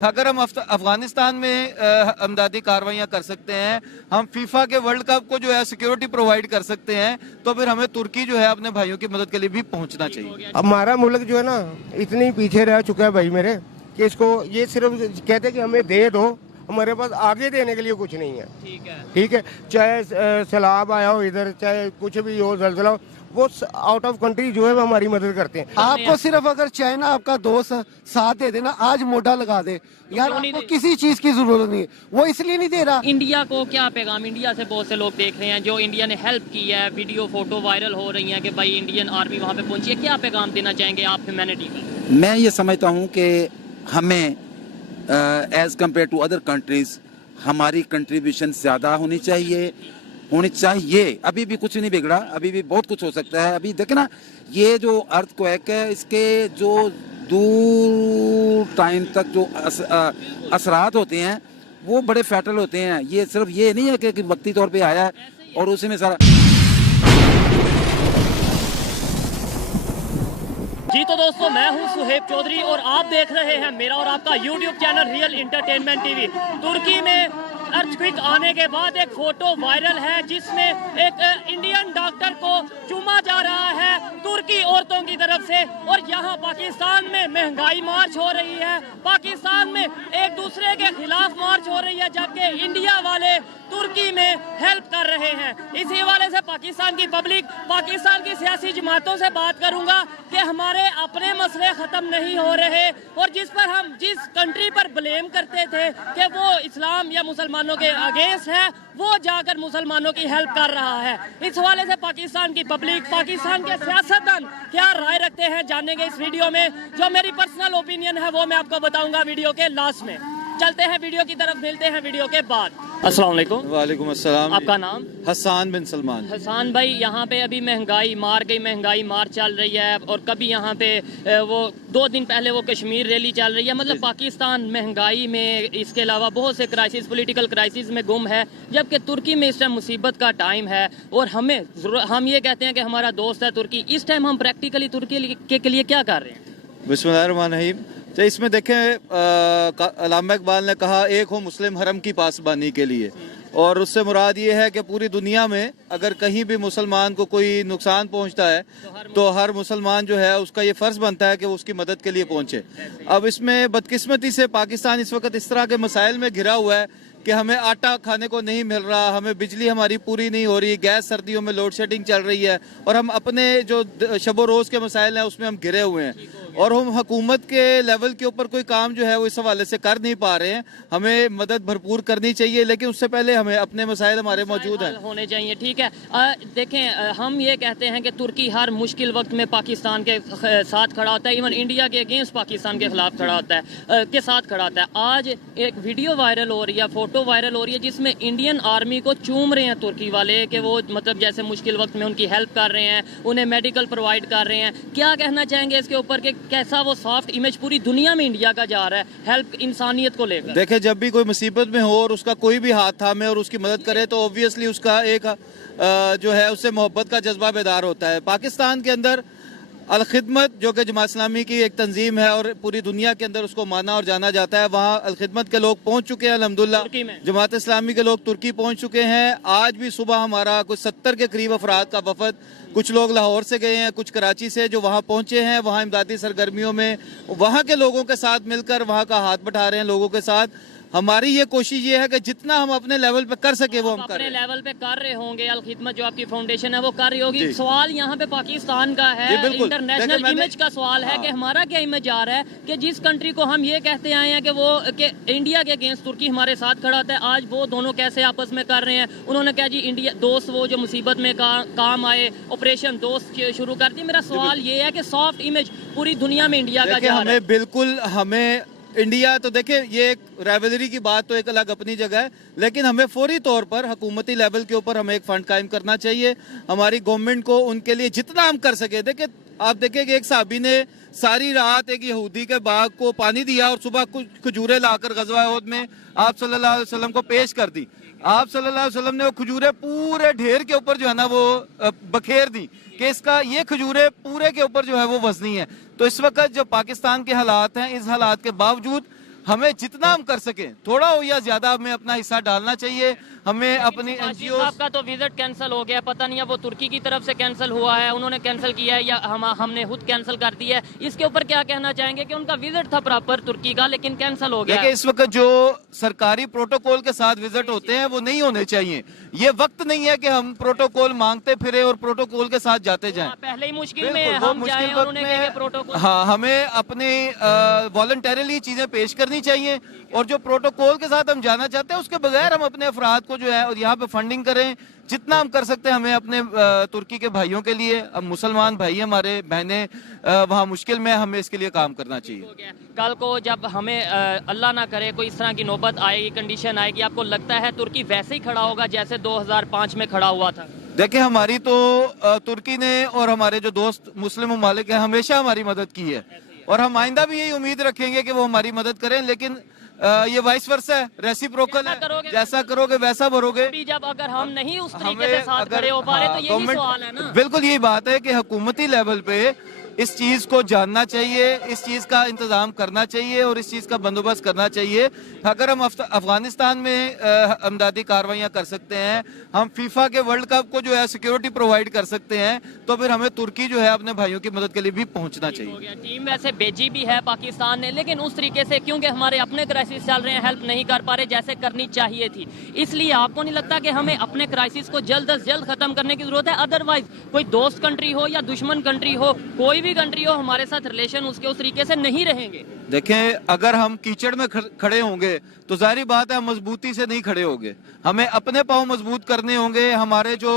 अगर हम अफगानिस्तान में अमदादी कार्रवाइयाँ कर सकते हैं, हम फीफा के वर्ल्ड कप को जो है सिक्योरिटी प्रोवाइड कर सकते हैं, तो फिर हमें तुर्की जो है अपने भाइयों की मदद के लिए भी पहुंचना चाहिए। हमारा मुल्क जो है ना इतनी पीछे रह चुका है भाई मेरे, कि इसको ये सिर्फ कहते कि हमें दे दो, हमारे पास आगे देने के लिए कुछ नहीं है। ठीक है, चाहे सैलाब आया हो इधर, चाहे कुछ भी हो, जलजला हो, वो आउट ऑफ कंट्री जो है वो हमारी मदद करते हैं। आपको सिर्फ अगर चाइना आपका दोस्त साथ दे देना, आज मोटा लगा दे यार, आपको किसी चीज की जरूरत नहीं है, वो इसलिए नहीं दे रहा। इंडिया को क्या पैगाम, इंडिया से बहुत से लोग देख रहे हैं जो इंडिया ने हेल्प की है, वीडियो फोटो वायरल हो रही है कि भाई इंडियन आर्मी वहाँ पे पहुंची है, क्या पैगाम देना चाहेंगे आप ह्यूमैनिटी को? मैं ये समझता हूँ कि हमें as compare to other countries हमारी कंट्रीब्यूशन ज़्यादा होनी चाहिए। अभी भी कुछ नहीं बिगड़ा, अभी भी बहुत कुछ हो सकता है। अभी देखे ना, ये जो अर्थक्वेक है, इसके जो दूर टाइम तक जो असरात होते हैं वो बड़े फैटल होते हैं। ये सिर्फ ये नहीं है कि वक्ती तौर पे आया है और उसी में सारा। जी तो दोस्तों, मैं हूं सुहेब चौधरी और आप देख रहे हैं मेरा और आपका YouTube channel real entertainment TV. तुर्की में अर्थक्वेक आने के बाद एक फोटो वायरल है जिसमें एक इंडियन डॉक्टर को चूमा जा रहा है तुर्की औरतों की तरफ से, और यहाँ पाकिस्तान में महंगाई मार्च हो रही है, पाकिस्तान में एक दूसरे के खिलाफ मार्च हो रही है, जबकि इंडिया वाले तुर्की में हेल्प कर रहे हैं। इसी हवाले से पाकिस्तान की पब्लिक, पाकिस्तान की सियासी जमातों से बात करूंगा कि हमारे अपने मसले खत्म नहीं हो रहे, और जिस पर हम जिस कंट्री पर ब्लेम करते थे कि वो इस्लाम या मुसलमानों के अगेंस्ट है, वो जाकर मुसलमानों की हेल्प कर रहा है। इस हवाले से पाकिस्तान की पब्लिक, पाकिस्तान के सियासतदान क्या राय रखते हैं जानेंगे इस वीडियो में। जो मेरी पर्सनल ओपिनियन है वो मैं आपको बताऊंगा वीडियो के लास्ट में। चलते हैं वीडियो की तरफ, मिलते हैं वीडियो के बाद। अस्सलाम वालेकुम। वालेकुम अस्सलाम। आपका नाम? हसन बिन सलमान। हसन भाई, यहाँ पे अभी महंगाई मार चल रही है, और कभी यहाँ पे वो 2 दिन पहले वो कश्मीर रैली चल रही है। मतलब पाकिस्तान महंगाई में, इसके अलावा बहुत से क्राइसिस, पॉलिटिकल क्राइसिस में गुम है, जबकि तुर्की में इस टाइम मुसीबत का टाइम है। और हम ये कहते हैं कि हमारा दोस्त है तुर्की, इस टाइम हम प्रैक्टिकली तुर्की के लिए क्या कर रहे हैं? बिस्मिल्लाहिर्रहमानिर्रहीम। तो इसमें देखें, अल्लामा इकबाल ने कहा एक हो मुस्लिम हरम की पासबानी के लिए, और उससे मुराद ये है कि पूरी दुनिया में अगर कहीं भी मुसलमान को कोई नुकसान पहुंचता है तो हर मुसलमान जो है उसका ये फ़र्ज़ बनता है कि वो उसकी मदद के लिए पहुंचे। अब इसमें बदकिस्मती से पाकिस्तान इस वक्त इस तरह के मसाइल में घिरा हुआ है कि हमें आटा खाने को नहीं मिल रहा, हमें बिजली हमारी पूरी नहीं हो रही, गैस सर्दियों में लोड शेडिंग चल रही है, और हम अपने जो शबो रोज़ के मसाइल हैं उसमें हम घिरे हुए हैं, और हम हुकूमत के लेवल के ऊपर कोई काम जो है वो इस हवाले से कर नहीं पा रहे हैं। हमें मदद भरपूर करनी चाहिए, लेकिन उससे पहले हमें अपने मसाइल हमारे मौजूद हैं होने चाहिए। ठीक है, देखें, हम ये कहते हैं कि तुर्की हर मुश्किल वक्त में पाकिस्तान के साथ खड़ा होता है, इवन इंडिया के अगेंस्ट पाकिस्तान के खिलाफ खड़ा होता है, के साथ खड़ा होता है। आज एक वीडियो वायरल हो रही है, फोटो वायरल हो रही है, जिसमें इंडियन आर्मी को चूम रहे हैं तुर्की वाले कि वो मतलब जैसे मुश्किल वक्त में उनकी हेल्प कर रहे हैं, उन्हें मेडिकल प्रोवाइड कर रहे हैं। क्या कहना चाहेंगे इसके ऊपर कि कैसा वो सॉफ्ट इमेज पूरी दुनिया में इंडिया का जा रहा है हेल्प इंसानियत को लेकर? देखे, जब भी कोई मुसीबत में हो और उसका कोई भी हाथ थामे और उसकी मदद करे तो ऑब्वियसली उसका एक जो है उससे मोहब्बत का जज्बा बेदार होता है। पाकिस्तान के अंदर अल खिदमत, जो कि जमात इस्लामी की एक तंजीम है और पूरी दुनिया के अंदर उसको माना और जाना जाता है, वहाँ अल खिदमत के लोग पहुँच चुके हैं अल्हम्दुलिल्लाह। जमात इस्लामी के लोग तुर्की पहुँच चुके हैं। आज भी सुबह हमारा कुछ 70 के करीब अफराद का वफद, कुछ लोग लाहौर से गए हैं, कुछ कराची से, जो वहाँ पहुँचे हैं, वहाँ इमदादी सरगर्मियों में वहाँ के लोगों के साथ मिलकर वहाँ का हाथ बटा रहे हैं लोगों के साथ। हमारी ये कोशिश ये है कि जितना हम अपने लेवल पे कर सके वो हम करें। अपने लेवल पे कर रहे होंगे, अल खिदमत जो आपकी फाउंडेशन है वो कर रही होगी। सवाल यहाँ पे पाकिस्तान का है, इंटरनेशनल इमेज का सवाल है कि हमारा क्या इमेज आ रहा है कि जिस कंट्री को हम ये कहते आए हैं कि वो कि इंडिया के अगेंस्ट तुर्की हमारे साथ खड़ा होता है, आज वो दोनों कैसे आपस में कर रहे हैं। उन्होंने कहा जी इंडिया दोस्त, वो जो मुसीबत में काम आए, ऑपरेशन दोस्त शुरू कर दी। मेरा सवाल ये है कि सॉफ्ट इमेज पूरी दुनिया में इंडिया का जा रहा है। बिल्कुल, हमें इंडिया तो देखे, ये एक राइवलरी की बात तो एक अलग अपनी जगह है, लेकिन हमें फौरी तौर पर हुकूमती लेवल के ऊपर हमें एक फंड कायम करना चाहिए। हमारी गवर्नमेंट को उनके लिए जितना हम कर सके, देखे आप देखें कि एक साहबी ने सारी रात एक यहूदी के बाग को पानी दिया और सुबह कुछ खजूरें लाकर ग़ज़वा उहद में आप सल्लल्लाहु अलैहि वसल्लम को पेश कर दी। आप सल्लल्लाहु अलैहि वसल्लम ने वो खजूरें पूरे ढेर के ऊपर जो है ना वो बखेर दी कि इसका ये खजूरें पूरे के ऊपर जो है वो वजनी है। तो इस वक्त जो पाकिस्तान के हालात हैं, इस हालात के बावजूद हमें जितना हम कर सकें, थोड़ा हो या ज्यादा, हमें अपना हिस्सा डालना चाहिए। हमें अपनी एनजीओ आपका तो विजिट कैंसिल हो गया, पता नहीं है वो तुर्की की तरफ से कैंसिल हुआ है, उन्होंने कैंसिल किया है या हमने खुद कैंसिल कर दिया है, इसके ऊपर क्या कहना चाहेंगे कि उनका विजिट था प्रॉपर तुर्की का लेकिन कैंसिल हो गया? देखिए, इस वक्त जो सरकारी प्रोटोकॉल के साथ विजिट होते हैं वो नहीं होने चाहिए। ये वक्त नहीं है कि हम प्रोटोकॉल मांगते फिरे और प्रोटोकॉल के साथ जाते जाएं। पहले ही मुश्किल में बिल्कुल, वो हम मुश्किल जाएं और वक्त उन्हें में- कहें प्रोटोकॉल। हाँ, हमें अपने वॉलंटरीली चीजें पेश करनी चाहिए और जो प्रोटोकॉल के साथ हम जाना चाहते हैं उसके बगैर हम अपने अफराद को जो है और यहाँ पे फंडिंग करें। जितना हम कर सकते हैं हमें अपने तुर्की के भाइयों के लिए, अब मुसलमान भाई हमारे बहनें वहाँ मुश्किल में, हमें इसके लिए काम करना चाहिए। कल को जब हमें अल्लाह ना करे कोई इस तरह की नौबत आएगी, कंडीशन आएगी, आपको लगता है तुर्की वैसे ही खड़ा होगा जैसे 2005 में खड़ा हुआ था? देखिए, हमारी तो तुर्की ने और हमारे जो दोस्त मुस्लिम ममालिक हैं हमेशा हमारी मदद की है और हम आइंदा भी यही उम्मीद रखेंगे कि वो हमारी मदद करें, लेकिन ये वाइस वर्सा है, रेसिप्रोकल है, जैसा करोगे वैसा भरोगे। अभी जब अगर हम नहीं उस तरीके से साथ खड़े हो पा रहे तो यही सवाल है ना। बिल्कुल यही बात है कि हुकूमती लेवल पे इस चीज को जानना चाहिए, इस चीज का इंतजाम करना चाहिए और इस चीज का बंदोबस्त करना चाहिए। अगर हम अफगानिस्तान में अमदादी कार्रवाइयां कर सकते हैं, हम फीफा के वर्ल्ड कप को जो है सिक्योरिटी प्रोवाइड कर सकते हैं, तो फिर हमें तुर्की जो है अपने भाइयों की मदद के लिए भी पहुंचना चाहिए। टीम वैसे भेजी भी है पाकिस्तान ने, लेकिन उस तरीके से क्योंकि हमारे अपने क्राइसिस चल रहे हैं, हेल्प नहीं कर पा रहे जैसे करनी चाहिए थी। इसलिए आपको नहीं लगता कि हमें अपने क्राइसिस को जल्द अज जल्द खत्म करने की जरूरत है? अदरवाइज कोई दोस्त कंट्री हो या दुश्मन कंट्री हो, कोई भी कंट्री हो, हमारे साथ रिलेशन उसके उस तरीके से नहीं रहेंगे। देखें, अगर हम कीचड़ में खड़े होंगे तो जाहिर बात है हम मजबूती से नहीं खड़े होंगे। हमें अपने पांव मजबूत करने होंगे। हमारे जो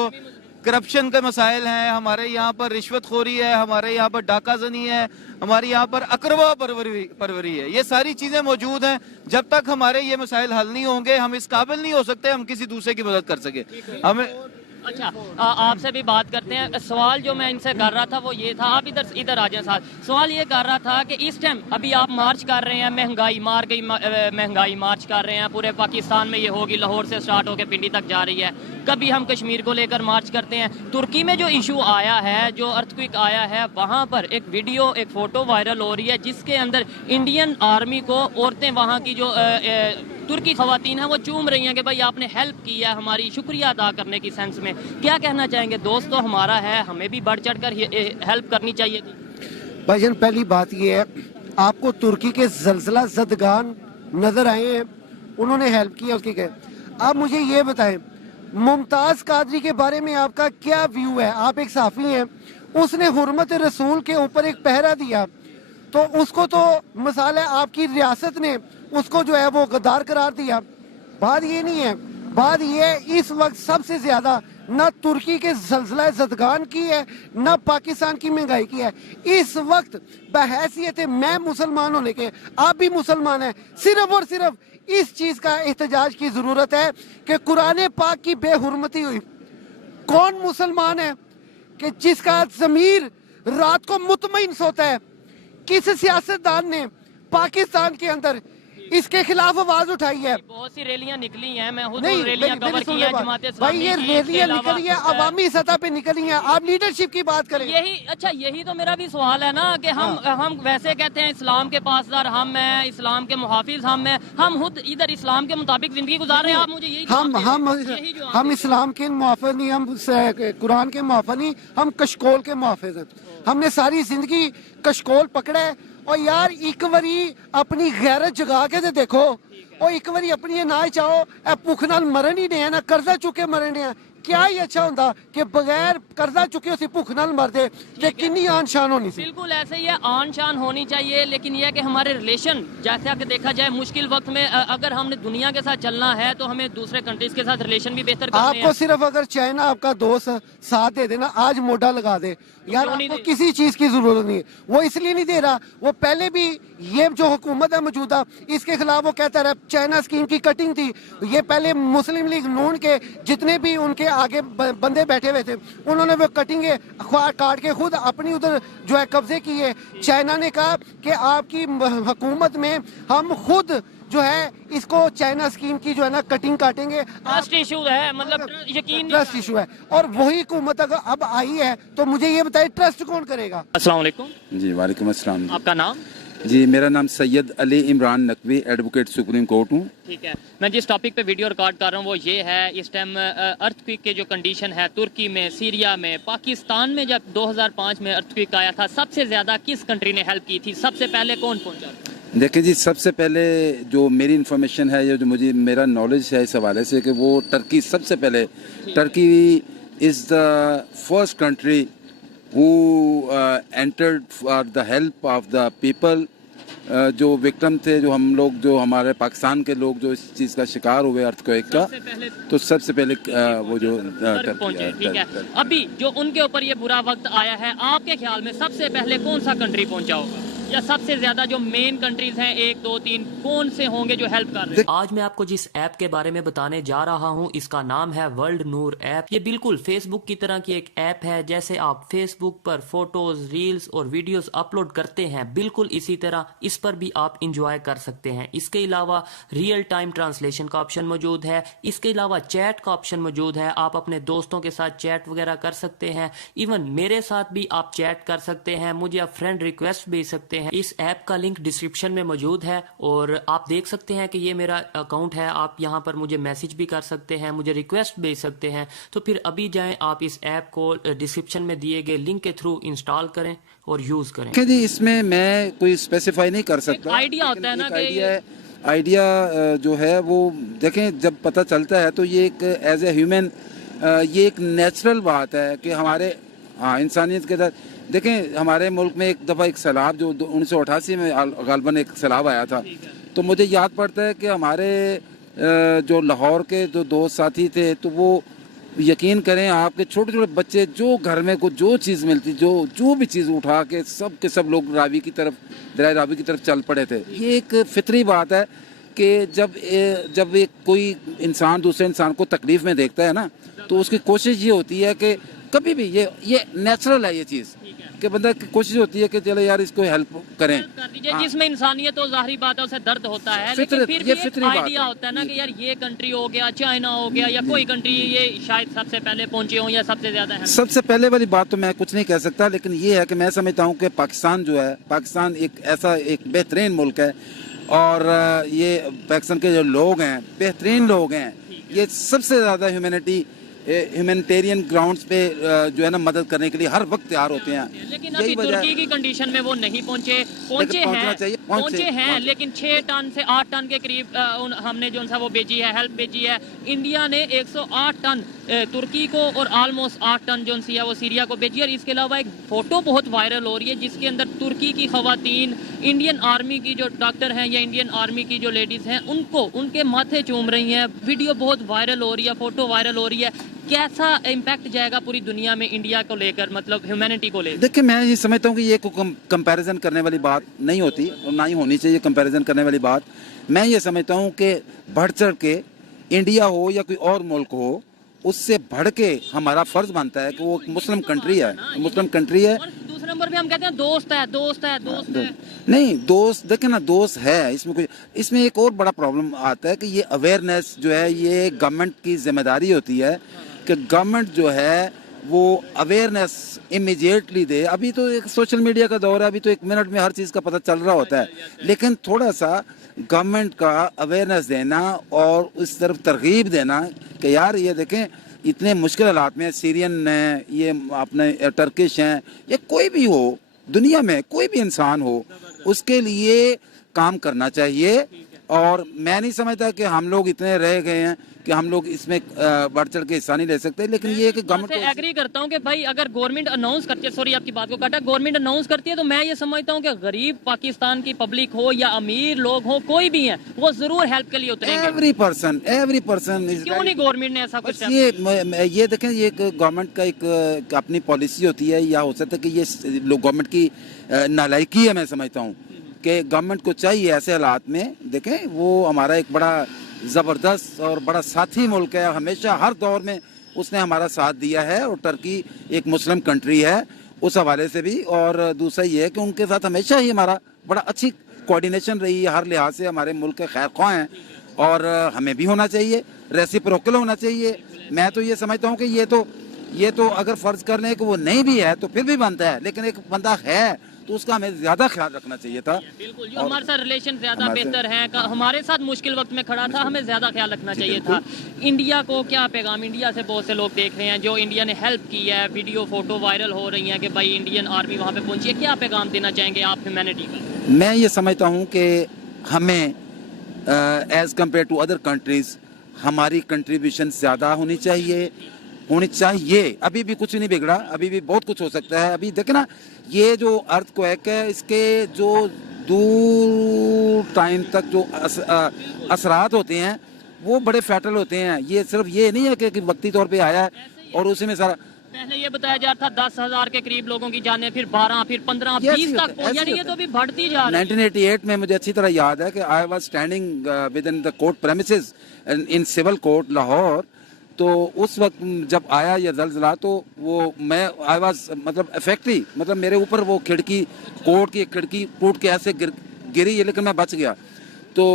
करप्शन के मसाइल हैं, हमारे यहाँ पर रिश्वतखोरी है, हमारे यहाँ पर डाकाजनी है, हमारे यहाँ पर अकरवा परवरी है, ये सारी चीजें मौजूद हैं। जब तक हमारे ये मसाइल हल नहीं होंगे हम इस काबिल नहीं हो सकते हम किसी दूसरे की मदद कर सके। हमें अच्छा, आपसे भी बात करते हैं। सवाल जो मैं इनसे कर रहा था वो ये था, आप इधर आ जाए साथ। सवाल ये कर रहा था कि इस टाइम अभी आप मार्च कर रहे हैं, महंगाई मार्च कर रहे हैं, पूरे पाकिस्तान में ये होगी, लाहौर से स्टार्ट होकर पिंडी तक जा रही है। कभी हम कश्मीर को लेकर मार्च करते हैं। तुर्की में जो इशू आया है, जो अर्थक्वेक आया है, वहाँ पर एक वीडियो, एक फोटो वायरल हो रही है जिसके अंदर इंडियन आर्मी को औरतें, वहाँ की जो तुर्की खवातीन है वो चूम रही हैं कि भाई आपने हेल्प किया, हमारी शुक्रिया अदा करने की सेंस में। क्या कहना चाहेंगे? दोस्त तो हमारा है, हमें भी बढ़ चढ़कर हेल्प करनी चाहिए थी। भाईजान, पहली बात ये है, आपको तुर्की के जलजला ज़दगान नजर आए हैं, उन्होंने हेल्प किया उसकी कहे। आप मुझे ये बताएं, मुमताज कादरी के बारे में आपका क्या व्यू है? आप एक साफी हैं, उसने हुर्मत रसूल के ऊपर एक पहरा दिया, तो उसको तो मिसाल है आपकी रियासत ने उसको जो है वो गद्दार करार दिया। बात ये नहीं है, बात ये है इस वक्त सबसे ज्यादा ना तुर्की के जलजला ज़दगान की है, ना पाकिस्तान की महंगाई की है। इस वक्त बहैसियत मैं मुसलमान होने के, आप भी मुसलमान हैं, सिर्फ और सिर्फ इस चीज का एहतजाज की जरूरत है कि कुरान पाक की बेहुरमती हुई। कौन मुसलमान है कि जिसका ज़मीर रात को मुतमईन सोता है? किस सियासतदान ने पाकिस्तान के अंदर इसके खिलाफ आवाज उठाई है? बहुत सी रैलियां निकली हैं, मैं खुद नहीं, रैलियां कवर की हैं, जमात भाई ये इस्लामी की, रैलियां इसके निकली हैं, अलावा अवामी सतह पे निकली हैं। आप लीडरशिप की बात करें। यही तो मेरा भी सवाल है ना कि हम वैसे कहते हैं इस्लाम के पासदार हम हैं, इस्लाम के मुहाफिज हम खुद इधर इस्लाम के मुताबिक जिंदगी गुजार रहे हैं। आप मुझे यही हम इस्लाम के मुआफिज नहीं, हम कुरान के मुआफिज नहीं, हम कशकोल के मुआफिज हैं। हमने सारी जिंदगी कशकोल पकड़ा है। और यार एक बारी अपनी गैरत जगा के तो देखो, और एक बारी अपनी ना चाहो भुख नाल मरन ही नहीं है, ना कर्जा चुके मरन है। क्या ही अच्छा होंदा कि बगैर कर्जा चुके उसी भुख नाल मर दे, ते कितनी आन शान होनी सी। बिल्कुल ऐसे ही है, आन शान होनी चाहिए, लेकिन यह है कि हमारे रिलेशन जैसा कि देखा जाए मुश्किल वक्त में अगर हमने दुनिया के साथ चलना है तो हमें दूसरे कंट्रीज के साथ रिलेशन भी बेहतर करने हैं। आपको सिर्फ अगर चाइना आपका दोस्त साथ दे देना, आज मोटा लगा दे, यार आपको किसी चीज की जरूरत नहीं है। वो इसलिए नहीं दे रहा, वो पहले भी ये जो हुकूमत है मौजूदा, इसके खिलाफ वो कहता रहा चाइना स्कीम की कटिंग थी। ये पहले मुस्लिम लीग नून के जितने भी उनके आगे बंदे बैठे हुए थे, उन्होंने वो कटिंगे काट के खुद अपनी उधर जो है कब्जे किए। चाइना ने कहा कि आपकी हुकूमत में हम खुद जो है इसको चाइना स्कीम की जो है ना कटिंग काटेंगे। ट्रस्ट इशू है, मतलब यकीन ट्रस्ट इशू है, और वही हुकूमत अगर अब आई है तो मुझे ये बताइए ट्रस्ट कौन करेगा? अस्सलाम वालेकुम जी वालेकुम अस्सलाम। आपका नाम? जी, मेरा नाम Syed Ali Imran Naqvi, advocate supreme court हूँ। ठीक है, मैं जिस टॉपिक पे वीडियो रिकॉर्ड कर रहा हूँ वो ये है, इस टाइम अर्थक्वेक के जो कंडीशन है तुर्की में, सीरिया में, पाकिस्तान में जब 2005 में अर्थक्वेक आया था, सबसे ज़्यादा किस कंट्री ने हेल्प की थी? सबसे पहले कौन पहुँचा? देखिए जी, सबसे पहले जो मेरी इन्फॉर्मेशन है, जो मुझे मेरा नॉलेज है इस हवाले से, कि वो टर्की सबसे पहले, Turkey is the first country who entered for the help of the people, जो विक्टिम थे, जो हम लोग, जो हमारे पाकिस्तान के लोग जो इस चीज़ का शिकार हुए अर्थक्वेक का, तो सबसे पहले वो जो पहुंचे। ठीक है, अभी जो उनके ऊपर ये बुरा वक्त आया है, आपके ख्याल में सबसे पहले कौन सा कंट्री पहुंचा होगा, या सबसे ज्यादा जो मेन कंट्रीज हैं 1 2 3 कौन से होंगे जो हेल्प कर रहे हैं? आज मैं आपको जिस ऐप के बारे में बताने जा रहा हूं, इसका नाम है वर्ल्ड नूर ऐप। ये बिल्कुल फेसबुक की तरह की एक ऐप है। जैसे आप फेसबुक पर फोटोज, रील्स और वीडियोस अपलोड करते हैं, बिल्कुल इसी तरह इस पर भी आप इंजॉय कर सकते हैं। इसके अलावा रियल टाइम ट्रांसलेशन का ऑप्शन मौजूद है। इसके अलावा चैट का ऑप्शन मौजूद है। आप अपने दोस्तों के साथ चैट वगैरह कर सकते हैं। इवन मेरे साथ भी आप चैट कर सकते हैं, मुझे आप फ्रेंड रिक्वेस्ट भेज सकते हैं। इस ऐप का लिंक डिस्क्रिप्शन में मौजूद है और आप देख सकते हैं कि ये मेरा अकाउंट है। आप यहाँ पर मुझे मैसेज भी कर सकते हैं, मुझे रिक्वेस्ट भेज सकते हैं। तो फिर अभी जाएं, आप इस ऐप को डिस्क्रिप्शन में दिए गए लिंक के थ्रू इंस्टॉल करें और यूज करें। जी, इसमें मैं कोई स्पेसिफाई नहीं कर सकता, आइडिया होता है ना कि आइडिया जो है वो देखें, जब पता चलता है तो ये एक एज ए ह्यूमन, ये एक नेचुरल बात है कि हमारे इंसानियत के साथ देखें। हमारे मुल्क में एक दफ़ा एक सैलाब जो 1988 में गालबन एक सैलाब आया था, तो मुझे याद पड़ता है कि हमारे जो लाहौर के जो दोस्त साथी थे, तो वो यकीन करें आपके छोटे छोटे बच्चे जो घर में को जो चीज़ मिलती, जो भी चीज़ उठा के सब लोग रावी की तरफ, दरिया रावी की तरफ चल पड़े थे। ये एक फितरी बात है कि जब एक कोई इंसान दूसरे इंसान को तकलीफ़ में देखता है ना, तो उसकी कोशिश ये होती है कि कभी भी ये नेचुरल है ये चीज़, कि बंदा की कोशिश होती है कि चलो यार इसको हेल्प करें। जिसमें इंसानियत तो जाहिर बात है उसे दर्द होता है, लेकिन फिर भी एक आइडिया होता है ना कि यार ये कंट्री हो गया, चाइना हो गया, या कोई कंट्री ये शायद सबसे पहले पहुंचे हो या सबसे ज्यादा। सबसे पहले वाली बात तो मैं कुछ नहीं कह सकता, लेकिन ये है कि मैं समझता हूँ कि पाकिस्तान जो है, पाकिस्तान एक ऐसा एक बेहतरीन मुल्क है, और ये पाकिस्तान के जो लोग हैं बेहतरीन लोग हैं। ये सबसे ज़्यादा ह्यूमैनिटेरियन ग्राउंड्स पे जो है ना मदद करने के लिए हर वक्त तैयार होते हैं। लेकिन अभी तुर्की की कंडीशन में वो नहीं पहुंचे हैं, लेकिन 6 टन से 8 टन के करीब हमने जो सा वो भेजी है, हेल्प भेजी है। इंडिया ने 108 टन तुर्की को और ऑलमोस्ट 8 टन जो है वो सीरिया को भेजी है। और इसके अलावा एक फोटो बहुत वायरल हो रही है जिसके अंदर तुर्की की खवातीन इंडियन आर्मी की जो डॉक्टर हैं या इंडियन आर्मी की जो लेडीज हैं उनके माथे चूम रही हैं। वीडियो बहुत वायरल हो रही है, फोटो वायरल हो रही है। कैसा इम्पैक्ट जाएगा पूरी दुनिया में इंडिया को लेकर, मतलब ह्यूमैनिटी को लेकर? देखिए, मैं ये समझता हूँ कि ये कोई कंपैरिजन करने वाली बात नहीं होती और ना ही होनी चाहिए कंपैरिजन करने वाली बात। मैं ये समझता हूँ कि बढ़ चढ़ के इंडिया हो या कोई और मुल्क हो, उससे बढ़ के हमारा फर्ज बनता है कि वो मुस्लिम कंट्री है, मुस्लिम कंट्री है। दूसरे नंबर पे हम कहते हैं दोस्त है। नहीं, दोस्त देखे ना, दोस्त है। इसमें एक और बड़ा प्रॉब्लम आता है कि ये अवेयरनेस जो है, ये गवर्नमेंट की जिम्मेदारी होती है कि गवर्नमेंट जो है वो अवेयरनेस इमीडिएटली दे। अभी तो एक सोशल मीडिया का दौर है, अभी तो 1 मिनट में हर चीज़ का पता चल रहा होता है, लेकिन थोड़ा सा गवर्नमेंट का अवेयरनेस देना और उस तरफ तरगीब देना कि यार ये देखें इतने मुश्किल हालात में सीरियन हैं, ये अपने टर्किश हैं, या कोई भी हो दुनिया में, कोई भी इंसान हो, उसके लिए काम करना चाहिए। और मैं नहीं समझता कि हम लोग इतने रह गए हैं कि हम लोग इसमें बढ़ चढ़ के हिस्सा नहीं ले सकते, लेकिन ये कि गवर्नमेंट एग्री करता हूँ कि भाई अगर गवर्नमेंट अनाउंस करती है, सॉरी आपकी बात को काटा, गवर्नमेंट अनाउंस करती है तो मैं ये समझता हूँ कि गरीब पाकिस्तान की पब्लिक हो या अमीर लोग हो, कोई भी है, वो जरूर हेल्प के लिए उतरेंगे। एवरी पर्सन क्यों नहीं गवर्नमेंट ने ऐसा कुछ? ये देखें, ये एक गवर्नमेंट का एक अपनी पॉलिसी होती है, या हो सकता है कि ये लोग गवर्नमेंट की नालायकी है। मैं समझता हूँ कि गवर्नमेंट को चाहिए ऐसे हालात में, देखें वो हमारा एक बड़ा ज़बरदस्त और बड़ा साथी मुल्क है, हमेशा हर दौर में उसने हमारा साथ दिया है, और टर्की एक मुस्लिम कंट्री है उस हवाले से भी। और दूसरा ये है कि उनके साथ हमेशा ही हमारा बड़ा अच्छी कोऑर्डिनेशन रही है, हर लिहाज से हमारे मुल्क के खैर ख्वाह हैं, और हमें भी होना चाहिए, रेसिप्रोकल होना चाहिए। मैं तो ये समझता हूँ कि ये तो अगर फ़र्ज़ कर लें कि वो नहीं भी है तो फिर भी बनता है, लेकिन एक बंदा है तो उसका हमें ज्यादा ख्याल रखना चाहिए था। बिल्कुल, जो हमारे साथ रिलेशन ज्यादा बेहतर है, हमारे साथ मुश्किल वक्त में खड़ा था, हमें ज्यादा ख्याल रखना चाहिए था। इंडिया को क्या पैगाम, इंडिया से बहुत से लोग देख रहे हैं, जो इंडिया ने हेल्प की है, वीडियो फोटो वायरल हो रही है कि भाई इंडियन आर्मी वहाँ पे पहुंची है, क्या पैगाम देना चाहेंगे आप ह्यूमैनिटी का? मैं ये समझता हूँ कि हमें as compare to other countries हमारी कंट्रीब्यूशन ज़्यादा होनी चाहिए। अभी भी कुछ नहीं बिगड़ा, अभी भी बहुत कुछ हो सकता है। अभी देखे ना, ये जो अर्थक्वेक है, इसके जो दूर टाइम तक जो असरात होते हैं वो बड़े फैटल होते हैं। ये सिर्फ ये नहीं है कि वक्ती तौर पे आया है और उसी में सारा। पहले ये बताया जा रहा था 10,000 के करीब लोगों की जाने, फिर 12, फिर 15, 20 तक पहुंच, यानी ये तो अभी बढ़ती जा रही है। 1988 में मुझे अच्छी तरह याद है कि I was standing with in the court premises in civil court Lahore. तो उस वक्त जब आया ये ज़लज़ला तो वो मैं आई वाज मतलब अफेक्टी, मतलब मेरे ऊपर वो खिड़की, कोर्ट की एक खिड़की टूट के ऐसे गिरी है, लेकिन मैं बच गया। तो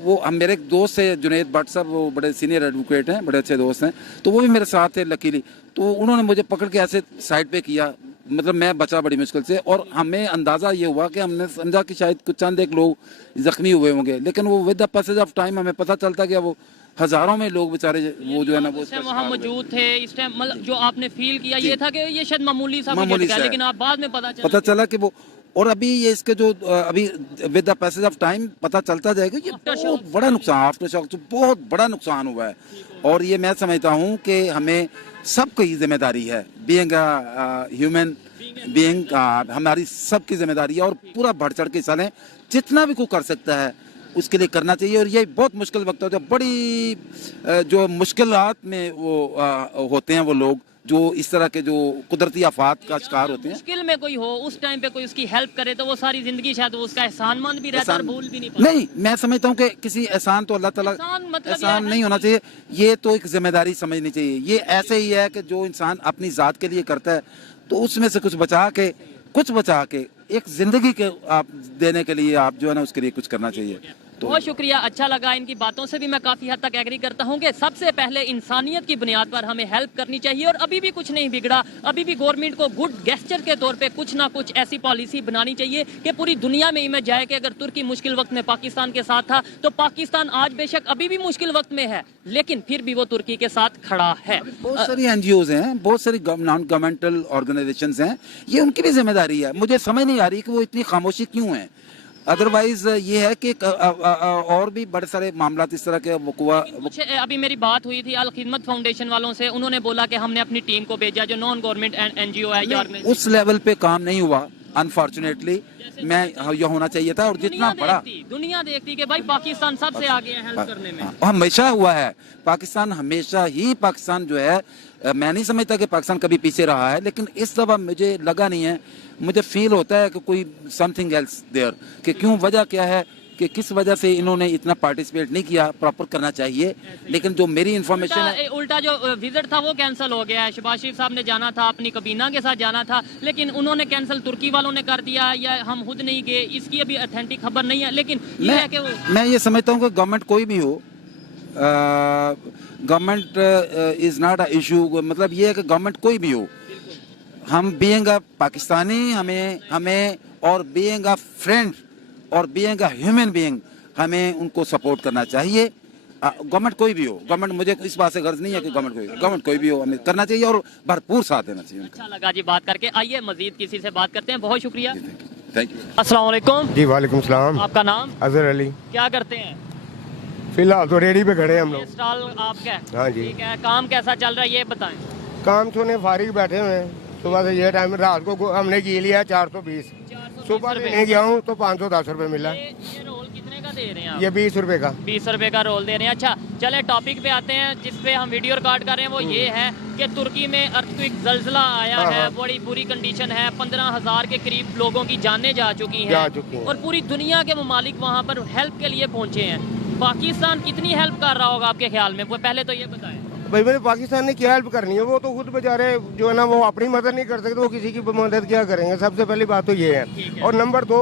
वो हम मेरे एक दोस्त है जुनैद भट्ट साहब, वो बड़े सीनियर एडवोकेट हैं, बड़े अच्छे दोस्त हैं, तो वो भी मेरे साथ थे लकीली। तो उन्होंने मुझे पकड़ के ऐसे साइड पे किया, मतलब मैं बचा बड़ी मुश्किल से। और हमें अंदाज़ा ये हुआ कि हमने समझा कि शायद कुछ चंद एक लोग ज़ख्मी हुए होंगे, लेकिन वो with the passage of time हमें पता चलता गया वो हज़ारों में लोग बेचारे वो जो है ना वो वहाँ मौजूद थे इस टाइम। मतलब जो आपने फील किया ये था कि ये शायद मामूली सा है, लेकिन आप बाद में पता चला कि वो। और अभी ये इसके जो अभी with the passage of time पता चलता जाएगा कि बहुत बड़ा नुकसान, आफ्टर शॉक जो बहुत बड़ा नुकसान हुआ है। और ये मैं समझता हूँ कि हमें सबकी जिम्मेदारी है, बीइंग ह्यूमन बीइंग, हमारी सबकी जिम्मेदारी है और पूरा बढ़ चढ़ के हिस्सा लें, जितना भी कोई कर सकता है उसके लिए करना चाहिए। और ये बहुत मुश्किल वक्त होता है, बड़ी जो मुश्किलात में वो होते हैं वो लोग जो इस तरह के जो कुदरती आफात का शिकार होते हैं। मुश्किल में कोई हो उस टाइम पे कोई उसकी हेल्प करे तो वो सारी जिंदगी शायद वो उसका एहसानमंद भी रहता है और भूल भी नहीं पाता। नहीं, मैं समझता हूँ कि किसी एहसान तो अल्लाह ताला एहसान नहीं होना चाहिए, ये तो एक जिम्मेदारी समझनी चाहिए। ये ऐसे ही है कि जो इंसान अपनी ज़ात के लिए करता है तो उसमें से कुछ बचा के एक जिंदगी के आप देने के लिए आप जो है ना उसके लिए कुछ करना चाहिए। बहुत शुक्रिया, अच्छा लगा। इनकी बातों से भी मैं काफ़ी हद तक एग्री करता हूँ कि सबसे पहले इंसानियत की बुनियाद पर हमें हेल्प करनी चाहिए। और अभी भी कुछ नहीं बिगड़ा, अभी भी गवर्नमेंट को गुड गेस्चर के तौर पे कुछ ना कुछ ऐसी पॉलिसी बनानी चाहिए कि पूरी दुनिया में इमेज जाए कि अगर तुर्की मुश्किल वक्त में पाकिस्तान के साथ था तो पाकिस्तान आज बेशक अभी भी मुश्किल वक्त में है, लेकिन फिर भी वो तुर्की के साथ खड़ा है। बहुत सारी NGOs हैं, बहुत सारी नॉन गवर्नमेंटल ऑर्गेनाइजेशंस हैं, ये उनकी भी जिम्मेदारी है। मुझे समझ नहीं आ रही कि वो इतनी खामोशी क्यों है। अदरवाइज ये है कि और भी बड़े सारे मामला इस तरह के अभी मेरी बात हुई थी अल खिदमत फाउंडेशन वालों से, उन्होंने बोला कि हमने अपनी टीम को भेजा जो नॉन गवर्नमेंट NGO है। उस लेवल पे काम नहीं हुआ अनफॉर्चुनेटली, मैं ये होना चाहिए था। और जितना बड़ा दुनिया देखती कि भाई पाकिस्तान सबसे आगे है हेल्प करने में, हमेशा हुआ है पाकिस्तान, हमेशा ही पाकिस्तान जो है, मैं नहीं समझता कि पाकिस्तान कभी पीछे रहा है, लेकिन इस दफा मुझे लगा नहीं है। मुझे फील होता है कि कोई समथिंग एल्स देयर, कि क्यों, वजह क्या है कि किस वजह से इन्होंने इतना पार्टिसिपेट नहीं किया, प्रॉपर करना चाहिए। लेकिन जो मेरी इन्फॉर्मेशन है, उल्टा जो विजिट था वो कैंसिल हो गया है। शहबाज शरीफ साहब ने जाना था, अपनी कबीना के साथ जाना था, लेकिन उन्होंने कैंसिल तुर्की वालों ने कर दिया, या हम खुद नहीं गए, इसकी अभी ऑथेंटिक खबर नहीं है। लेकिन मैं ये समझता हूँ कि गवर्नमेंट कोई भी हो, government is not a issue. मतलब ये है कि गवर्नमेंट कोई भी हो, हम बीइंग अ पाकिस्तानी, हमें और बीइंग अ फ्रेंड और बीइंग अ ह्यूमन बीइंग हमें उनको सपोर्ट करना चाहिए। गवर्नमेंट कोई भी हो, गवर्नमेंट, मुझे इस बात से गर्ज नहीं है कि गवर्नमेंट कोई भी हो, हमें करना चाहिए और भरपूर साथ देना चाहिए। अच्छा लगा जी बात करके। आइए मजीद किसी से बात करते हैं। बहुत शुक्रिया, थैंक यू। अस्सलाम वालेकुम। जी वालेकुम सलाम। आपका नाम? अजहर अली। क्या करते हैं? फिलहाल तो रेडी पे खड़े हैं हम लोग। स्टॉल आपका है? हाँ जी। ठीक है, काम कैसा चल रहा है ये बताएं। काम छोने फारिग बैठे हुए हैं, सुबह से ये टाइम, रात को हमने की लिया 420, सुबह लेने गया हूँ तो 510 रुपए मिला। ये रोल कितने का दे रहे हैं आप? ये 20 रुपए का। 20 रुपए का रोल दे रहे हैं। अच्छा चले टॉपिक पे आते हैं जिस पे हम वीडियो रिकॉर्ड कर रहे हैं, वो ये है कि तुर्की में अर्थक्वेक ज़लज़ला आया है, बड़ी बुरी कंडीशन है, 15,000 के करीब लोगों की जानें जा चुकी हैं और पूरी दुनिया के ममालिक वहाँ पर हेल्प के लिए पहुँचे हैं। पाकिस्तान कितनी हेल्प कर रहा होगा आपके ख्याल में, पहले तो ये बताएं। भाई मैंने पाकिस्तान ने क्या हेल्प करनी है, वो तो खुद बेचारे जो है ना वो अपनी मदद नहीं कर सकते, वो किसी की मदद क्या करेंगे। सबसे पहली बात तो ये है। और नंबर 2,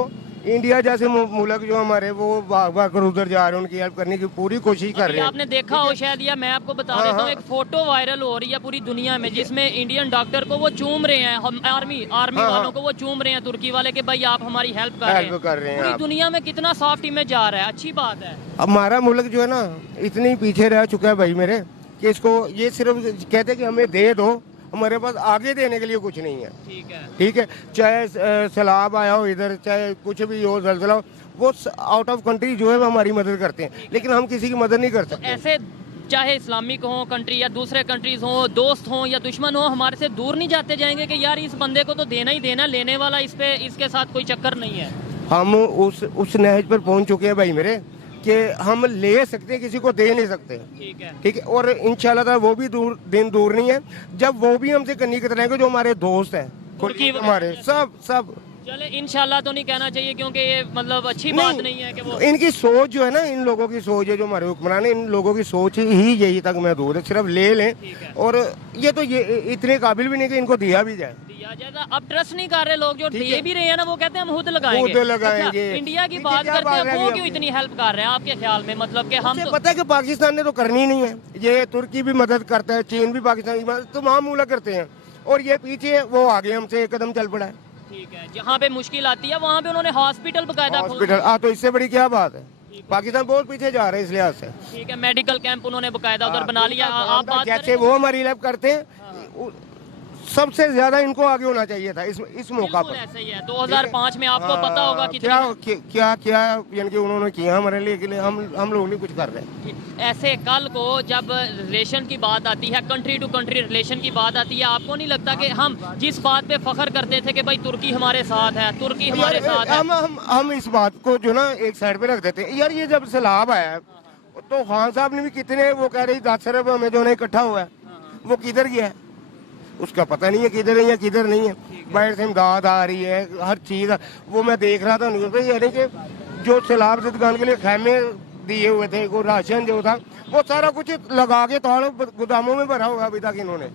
इंडिया जैसे मुल्क जो हमारे वो भाग भाग कर उधर जा रहे हैं, उनकी हेल्प करने की पूरी कोशिश कर रहे हैं। आपने देखा हो शायद, या मैं आपको बता देता हूँ, एक फोटो वायरल हो रही है पूरी दुनिया में जिसमें इंडियन डॉक्टर को वो चूम रहे हैं, हम आर्मी वालों को वो चूम रहे हैं तुर्की वाले के भाई आप हमारी हेल्प कर रहे हैं। पूरी दुनिया में कितना सॉफ्ट इमेज जा रहा है, अच्छी बात है। हमारा मुल्क जो है ना इतनी पीछे रह चुका है भाई मेरे, कि इसको ये सिर्फ कहते कि हमें दे दो, हमारे पास आगे देने के लिए कुछ नहीं है। ठीक है, चाहे सैलाब आया हो इधर, चाहे कुछ भी हो, ज़लज़ला हो, वो आउट ऑफ कंट्री जो है वो हमारी मदद करते हैं, लेकिन हम किसी की मदद नहीं कर सकते। ऐसे चाहे इस्लामिक हो कंट्री या दूसरे कंट्रीज हो, दोस्त हो या दुश्मन हो, हमारे से दूर नहीं जाते जाएंगे कि यार इस बंदे को तो देना ही देना, लेने वाला इस पे इसके साथ कोई चक्कर नहीं है। हम उस नहज पर पहुंच चुके हैं भाई मेरे, कि हम ले सकते हैं, किसी को दे नहीं सकते। ठीक है, और इंशाल्लाह ताला वो भी दिन दूर नहीं है जब वो भी हमसे कन्नी कतराएंगे, जो हमारे दोस्त हैं तुर्की हमारे सब। चले इंशाल्लाह तो नहीं कहना चाहिए, क्योंकि ये मतलब अच्छी बात नहीं है कि वो इनकी सोच जो है ना, इन लोगों की सोच है जो हमारे हुक्मरान है, इन लोगों की सोच ही यही तक महदूद है, सिर्फ ले लें, और ये तो ये इतने काबिल भी नहीं कि इनको दिया भी जाए। अब ट्रस्ट नहीं कर रहे लोग, जो दे भी रहे हैं ना वो कहते हैं हम खुद लगाएंगे। अच्छा, इंडिया की बात करते हैं, वो क्यों इतनी हेल्प कर रहे हैं आपके ख्याल में? मतलब कि हम तो पता है कि पाकिस्तान ने तो करनी नहीं है, ये तुर्की भी मदद करता है, चीन भी पाकिस्तान की मदद तमाम मुल्क करते हैं, और ये पीछे वो आगे हमसे एक कदम चल पड़ा है। ठीक है, जहाँ पे मुश्किल आती है वहाँ पे उन्होंने हॉस्पिटल बकायदा तो इससे बड़ी क्या बात है, पाकिस्तान बहुत पीछे जा रहे हैं इस लिहाज से। ठीक है, मेडिकल कैंप उन्होंने बकायदा उधर बना लिया। आप बात जैसे वो हमारी हेल्प करते हैं, सबसे ज्यादा इनको आगे होना चाहिए था इस मौका पर। ऐसा ही है, 2005 में आपको पता होगा कि क्या यानी कि उन्होंने किया हमारे लिए, के लिए हम लोग नहीं कुछ कर रहे। ऐसे कल को जब रिलेशन की बात आती है, कंट्री टू कंट्री रिलेशन की बात आती है, आपको नहीं लगता कि हम जिस बात पे फख्र करते थे कि भाई तुर्की हमारे साथ है, तुर्की हमारे साथ है, हम इस बात को जो ना एक साइड पे रख देते हैं। यार ये जब सैलाब आया है तो खान साहब ने भी कितने, वो कह रही 10 अरब हमें जो है इकट्ठा हुआ है, वो किधर गया है उसका पता नहीं है, किधर है या किधर नहीं है। बाहर से इमदाद आ रही है, हर चीज, वो मैं देख रहा था न्यूज़ पे, यानी कि जो सैलाब ज़दगान के लिए खैमे दिए हुए थे, वो राशन जो था वो सारा कुछ लगा के तालों गोदामों में भरा हुआ अभी तक इन्होंने,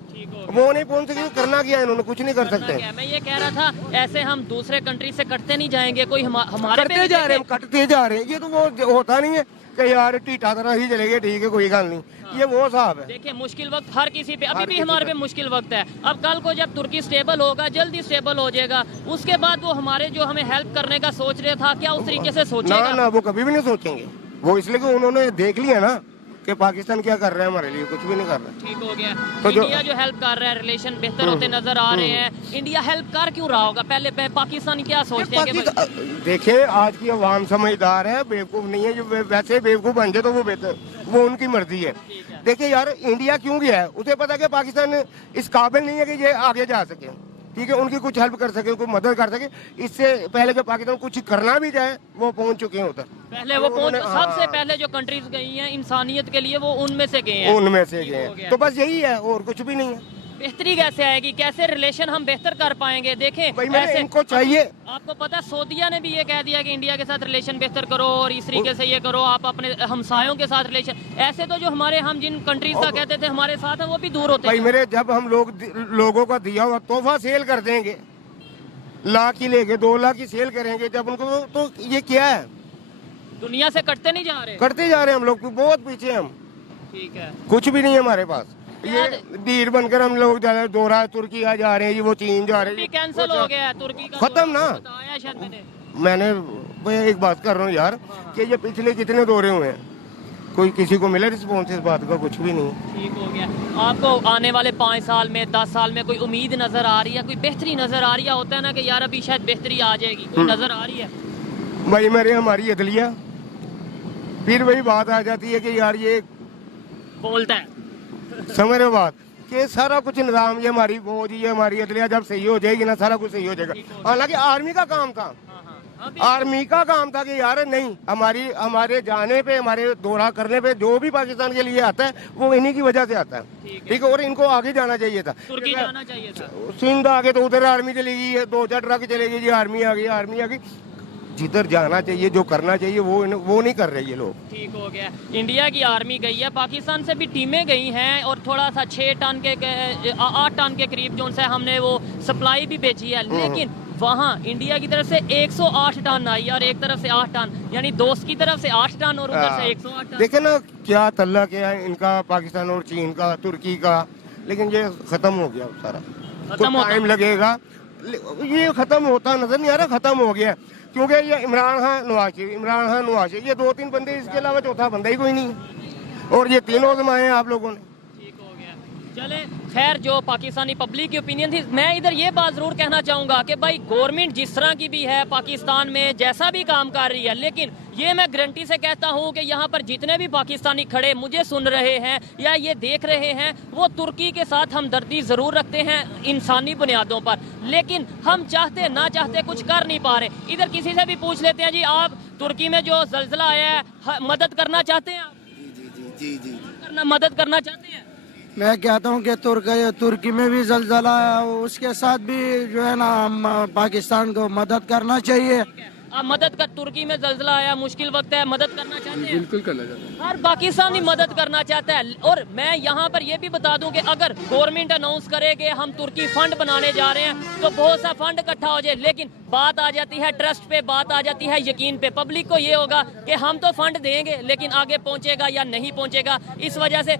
वो नहीं पहुंच सके। करना क्या है, इन्होंने कुछ नहीं कर सकते। मैं ये कह रहा था ऐसे हम दूसरे कंट्री से कटते नहीं जाएंगे, कोई हमारे कटते जा रहे हैं, कटते जा रहे हैं। ये तो वो होता नहीं है कि यार टीटा तरह ही चलेगा, ठीक है कोई गल नहीं, ये वो साहब है। देखिए मुश्किल वक्त हर किसी पे, अभी भी हमारे पे मुश्किल वक्त है। अब कल को जब तुर्की स्टेबल होगा, जल्दी स्टेबल हो जाएगा, उसके बाद वो हमारे जो हमें हेल्प करने का सोच रहा था, क्या उस तरीके से सोचेगा? ना, वो कभी भी नहीं सोचेंगे। वो इसलिए कि उन्होंने देख लिया ना कि पाकिस्तान क्या कर रहा है हमारे लिए, कुछ भी नहीं कर रहा। ठीक हो गया। तो इंडिया जो हेल्प कर रहा है, रिलेशन बेहतर होते नजर आ रहे हैं। इंडिया हेल्प कर क्यों रहा होगा? पहले पाकिस्तान क्या सोचते हैं कि देखिए आज की अवाम समझदार है, बेवकूफ नहीं है। जो वैसे बेवकूफ बन जाए तो वो बेहतर, वो उनकी मर्जी है। देखिए यार इंडिया क्यों गया है, उसे पता है कि पाकिस्तान इस काबिल नहीं है कि ये आगे जा सके, ठीक है, उनकी कुछ हेल्प कर सके, कोई मदद कर सके। इससे पहले कि पाकिस्तान कुछ करना भी जाए, वो पहुंच चुके हैं उधर। पहले वो सबसे पहले जो कंट्रीज गई हैं इंसानियत के लिए, वो उनमें से गए हैं, उनमें से गए हैं। तो बस यही है, और कुछ भी नहीं है। बेहतरी कैसे आएगी, कैसे रिलेशन हम बेहतर कर पाएंगे? देखें ऐसे इनको चाहिए। आपको पता है सऊदीया ने भी ये कह दिया कि इंडिया के साथ रिलेशन बेहतर करो और इस तरीके से ये करो, आप अपने हमसायों के साथ रिलेशन। ऐसे तो जो हमारे हम जिन कंट्रीज का कहते थे हमारे साथ है, वो भी दूर होते हैं। मेरे जब हम लोगों का दिया हुआ तोहफा सेल कर देंगे, लाख की लेके 2 लाख की सेल करेंगे जब उनको, तो ये क्या है? दुनिया से कटते नहीं जा रहे, करते जा रहे हैं हम लोग, बहुत पीछे हम। ठीक है, कुछ भी नहीं है हमारे पास। ये धीर बनकर हम लोग दोहरा तुर्की आ जा रहे हैं, ये वो चीन जा रहे हैं। कैंसिल हो गया है तुर्की का, खत्म ना। मैंने एक बात कर रहा हूँ यार, कि ये पिछले कितने दौरे हुए हैं, कोई किसी को मिला रिस्पॉन्स इस बात का? कुछ भी नहीं। ठीक हो गया। आपको आने वाले 5 साल में, 10 साल में कोई उम्मीद नजर आ रही है, कोई बेहतरी नजर आ रही है? होता है ना कि यार अभी शायद बेहतरी आ जाएगी, कोई नजर आ रही है? भाई मेरे हमारी अदलिया, फिर वही बात आ जाती है कि यार ये बोलता है, समझ रहे हो बात, कि सारा कुछ निजाम, ये हमारी फौज, ये हमारी अदलिया जब सही हो जाएगी ना, सारा कुछ सही हो जाएगा। हालांकि आर्मी का काम था, आर्मी का काम था कि यार नहीं, हमारे जाने पे, हमारे दौरा करने पे जो भी पाकिस्तान के लिए आता है वो इन्हीं की वजह से आता है, ठीक है। और इनको आगे जाना चाहिए था, तुर्की जाना चाहिए था। सिंध आगे तो उधर आर्मी चली गई, 2-4 ट्रक चले गई जी, आर्मी आ गई। जिधर जाना चाहिए, जो करना चाहिए, वो नहीं कर रहे ये लोग। ठीक हो गया। इंडिया की आर्मी गई है, पाकिस्तान से भी टीमें गई हैं, और थोड़ा सा 6 टन के 8 टन के करीब जो उनसे हमने वो सप्लाई भी भेजी है, लेकिन वहाँ इंडिया की तरफ से 108 टन आई और एक तरफ से 8 टन, यानी दोस्त की तरफ से 8 टन और उधर से 108 टन। देखे ना क्या तल्ला क्या है इनका, पाकिस्तान और चीन का, तुर्की का, लेकिन ये खत्म हो गया सारा। खत्म होता- टाइम लगेगा, ये खत्म होता नजर नहीं आ रहा, खत्म हो गया। क्योंकि ये इमरान खान नवाज शरीफ, इमरान खान नवाज शरीफ, ये 2-3 बंदे, इसके अलावा चौथा बंदा ही कोई नहीं। और ये तीनों जमाए हैं आप लोगों ने। ठीक हो गया। चले, खैर जो पाकिस्तानी पब्लिक की ओपिनियन थी, मैं इधर ये बात जरूर कहना चाहूंगा कि भाई गवर्नमेंट जिस तरह की भी है पाकिस्तान में, जैसा भी काम कर रही है, लेकिन ये मैं गारंटी से कहता हूँ कि यहाँ पर जितने भी पाकिस्तानी खड़े मुझे सुन रहे हैं या ये देख रहे हैं, वो तुर्की के साथ हमदर्दी जरूर रखते हैं इंसानी बुनियादों पर, लेकिन हम चाहते ना चाहते कुछ कर नहीं पा रहे। इधर किसी से भी पूछ लेते हैं, जी आप तुर्की में जो जलजला आया है मदद करना चाहते हैं? जी मदद करना चाहते हैं? मैं कहता हूँ कि तुर्की में भी जलजला है, उसके साथ भी जो है ना हम पाकिस्तान को मदद करना चाहिए। आप मदद कर, तुर्की में जलजला आया, मुश्किल वक्त है, मदद करना चाहते हैं? बिल्कुल करना चाहते हैं। हर पाकिस्तानी मदद करना चाहता है। और मैं यहाँ पर ये भी बता दूं कि अगर गवर्नमेंट अनाउंस करे कि हम तुर्की फंड बनाने जा रहे हैं तो बहुत सा फंड इकट्ठा हो जाए, लेकिन बात आ जाती है ट्रस्ट पे, बात आ जाती है यकीन पे। पब्लिक को ये होगा कि हम तो फंड देंगे लेकिन आगे पहुंचेगा या नहीं पहुंचेगा, इस वजह से